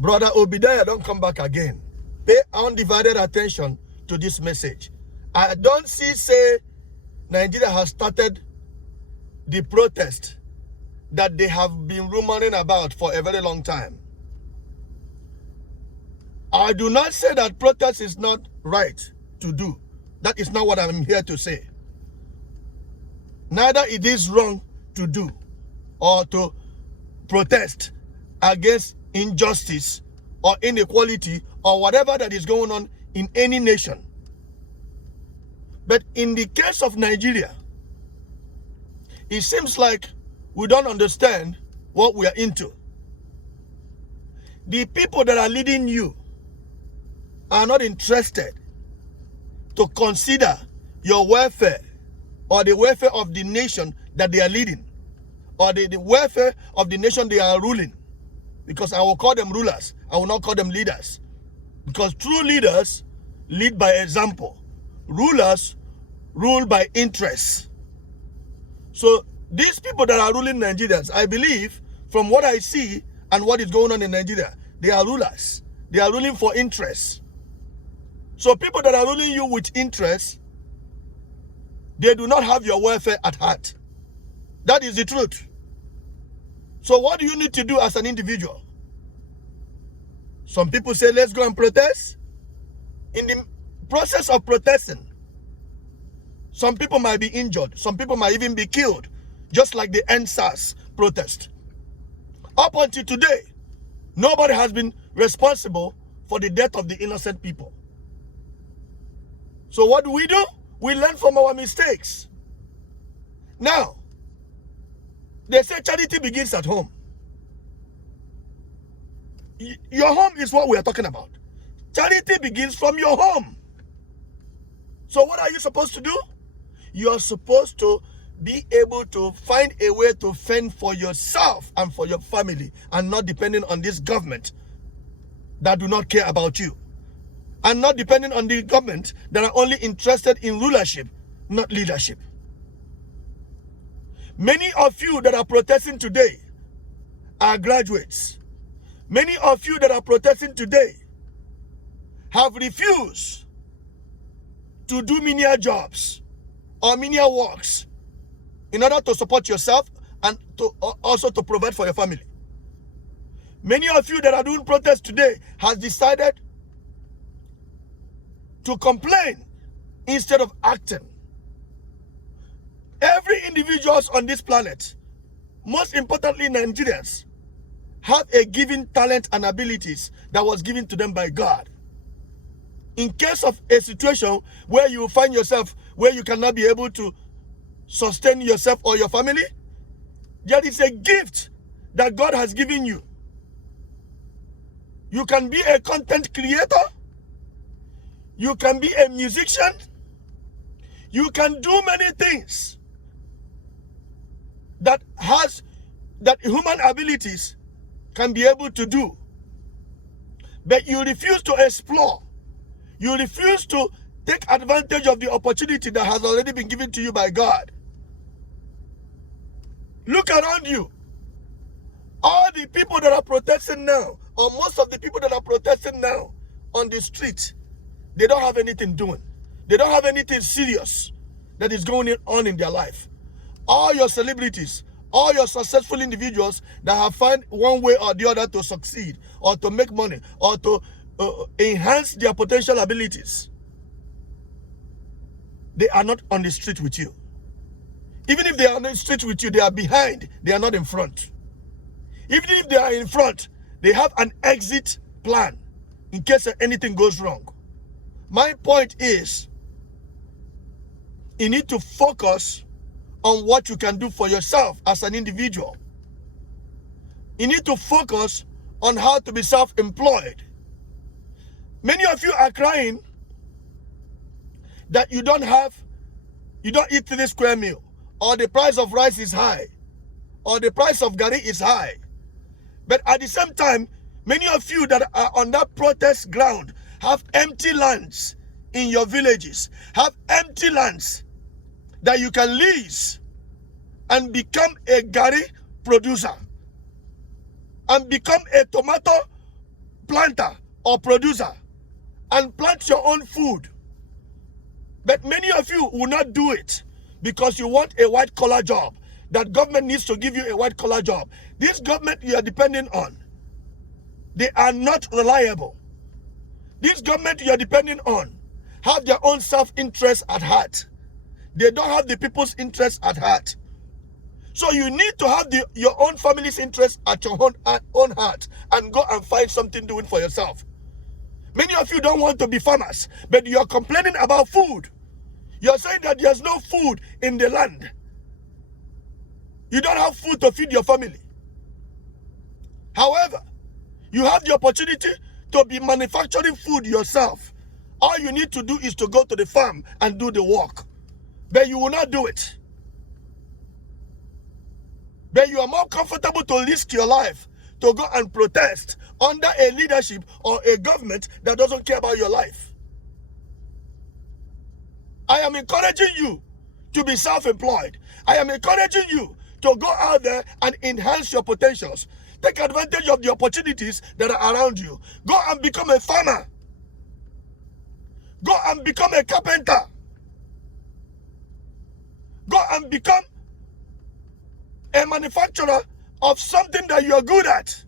Brother Obadiah, don't come back again. Pay undivided attention to this message. I don't see say Nigeria has started the protest that they have been rumoring about for a very long time. I do not say that protest is not right to do. That is not what I'm here to say. Neither it is wrong to do or to protest against injustice or inequality or whatever that is going on in any nation. But in the case of Nigeria, it seems like we don't understand what we are into. The people that are leading you are not interested to consider your welfare or the welfare of the nation that they are leading or the welfare of the nation they are ruling. Because I will call them rulers. I will not call them leaders. Because true leaders lead by example. Rulers rule by interest. So these people that are ruling Nigerians, I believe, from what I see and what is going on in Nigeria, they are rulers. They are ruling for interest. So people that are ruling you with interest, they do not have your welfare at heart. That is the truth. So what do you need to do as an individual? Some people say, let's go and protest. In the process of protesting, some people might be injured. Some people might even be killed, just like the EndSARS protest. Up until today, nobody has been responsible for the death of the innocent people. So what do? We learn from our mistakes. Now, they say charity begins at home. Your home is what we are talking about. Charity begins from your home. So what are you supposed to do? You are supposed to be able to find a way to fend for yourself and for your family and not depending on this government that do not care about you. And not depending on the government that are only interested in rulership, not leadership. Many of you that are protesting today are graduates. Many of you that are protesting today have refused to do menial jobs or menial works in order to support yourself and to also to provide for your family. Many of you that are doing protests today has decided to complain instead of acting. Every individual on this planet, most importantly Nigerians, have a given talent and abilities that was given to them by God. In case of a situation where you find yourself where you cannot be able to sustain yourself or your family, there is a gift that God has given you. You can be a content creator. You can be a musician. You can do many things that human abilities can be able to do. But you refuse to explore. You refuse to take advantage of the opportunity that has already been given to you by God. Look around you. All the people that are protesting now, or most of the people that are protesting now on the street, they don't have anything doing. They don't have anything serious that is going on in their life. All your celebrities, all your successful individuals that have found one way or the other to succeed or to make money or to enhance their potential abilities, they are not on the street with you. Even if they are on the street with you, they are behind, they are not in front. Even if they are in front, they have an exit plan in case anything goes wrong. My point is, you need to focus on what you can do for yourself as an individual. You need to focus on how to be self-employed. Many of you are crying that you don't eat 3 square meal, or the price of rice is high, or the price of gari is high. But at the same time, many of you that are on that protest ground have empty lands in your villages, have empty lands that you can lease and become a gari producer and become a tomato planter or producer and plant your own food. But many of you will not do it because you want a white-collar job. That government needs to give you a white-collar job. This government you are depending on, they are not reliable. This government you are depending on have their own self-interest at heart. They don't have the people's interest at heart. So you need to have your own family's interest at your own heart and go and find something doing for yourself. Many of you don't want to be farmers, but you are complaining about food. You are saying that there's no food in the land. You don't have food to feed your family. However, you have the opportunity to be manufacturing food yourself. All you need to do is to go to the farm and do the work. But you will not do it. But you are more comfortable to risk your life to go and protest under a leadership or a government that doesn't care about your life. I am encouraging you to be self-employed. I am encouraging you to go out there and enhance your potentials. Take advantage of the opportunities that are around you. Go and become a farmer. Go and become a carpenter. Go and become a manufacturer of something that you are good at.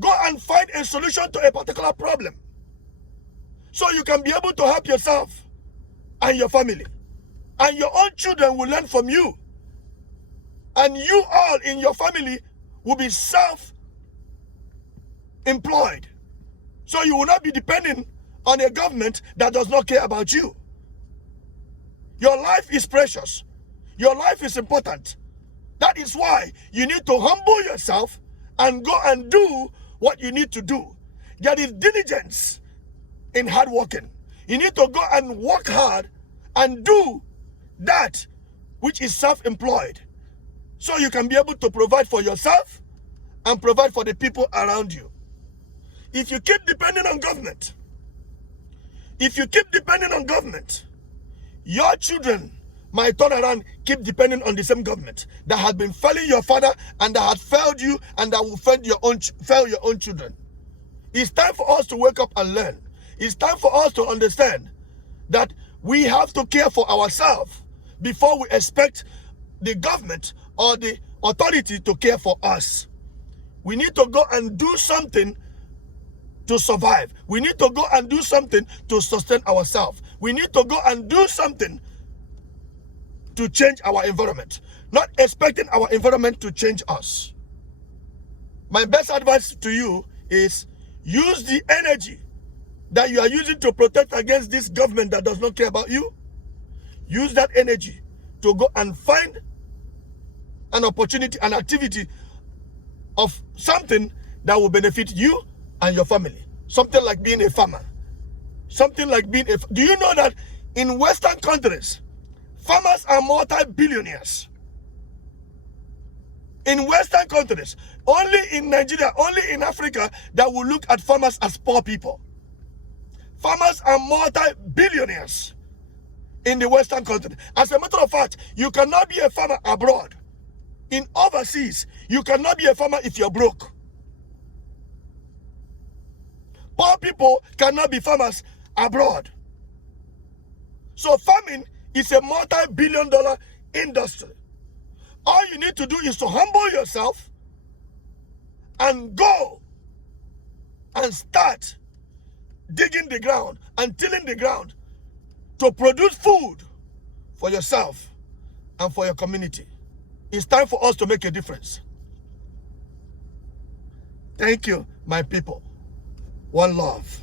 Go and find a solution to a particular problem so you can be able to help yourself and your family. And your own children will learn from you. And you all in your family will be self-employed. So you will not be depending on a government that does not care about you. Your life is precious. Your life is important. That is why you need to humble yourself and go and do what you need to do. There is diligence in hard working. You need to go and work hard and do that which is self-employed, so you can be able to provide for yourself and provide for the people around you. If you keep depending on government, your children might turn around, keep depending on the same government that has been failing your father and that has failed you and that will fail your own children. It's time for us to wake up and learn. It's time for us to understand that we have to care for ourselves before we expect the government or the authority to care for us. We need to go and do something to survive. We need to go and do something to sustain ourselves. We need to go and do something to change our environment, not expecting our environment to change us. My best advice to you is use the energy that you are using to protect against this government that does not care about you. Use that energy to go and find an opportunity, an activity of something that will benefit you and your family. Something like being a farmer. Something like being a... Do you know that in Western countries, farmers are multi-billionaires? In Western countries, only in Nigeria, only in Africa, that will look at farmers as poor people. Farmers are multi-billionaires in the Western country. As a matter of fact, you cannot be a farmer abroad. In overseas, you cannot be a farmer if you're broke. Poor people cannot be farmers abroad. So farming is a multi-billion-dollar industry. All you need to do is to humble yourself and go and start digging the ground and tilling the ground to produce food for yourself and for your community. It's time for us to make a difference. Thank you, my people. One love.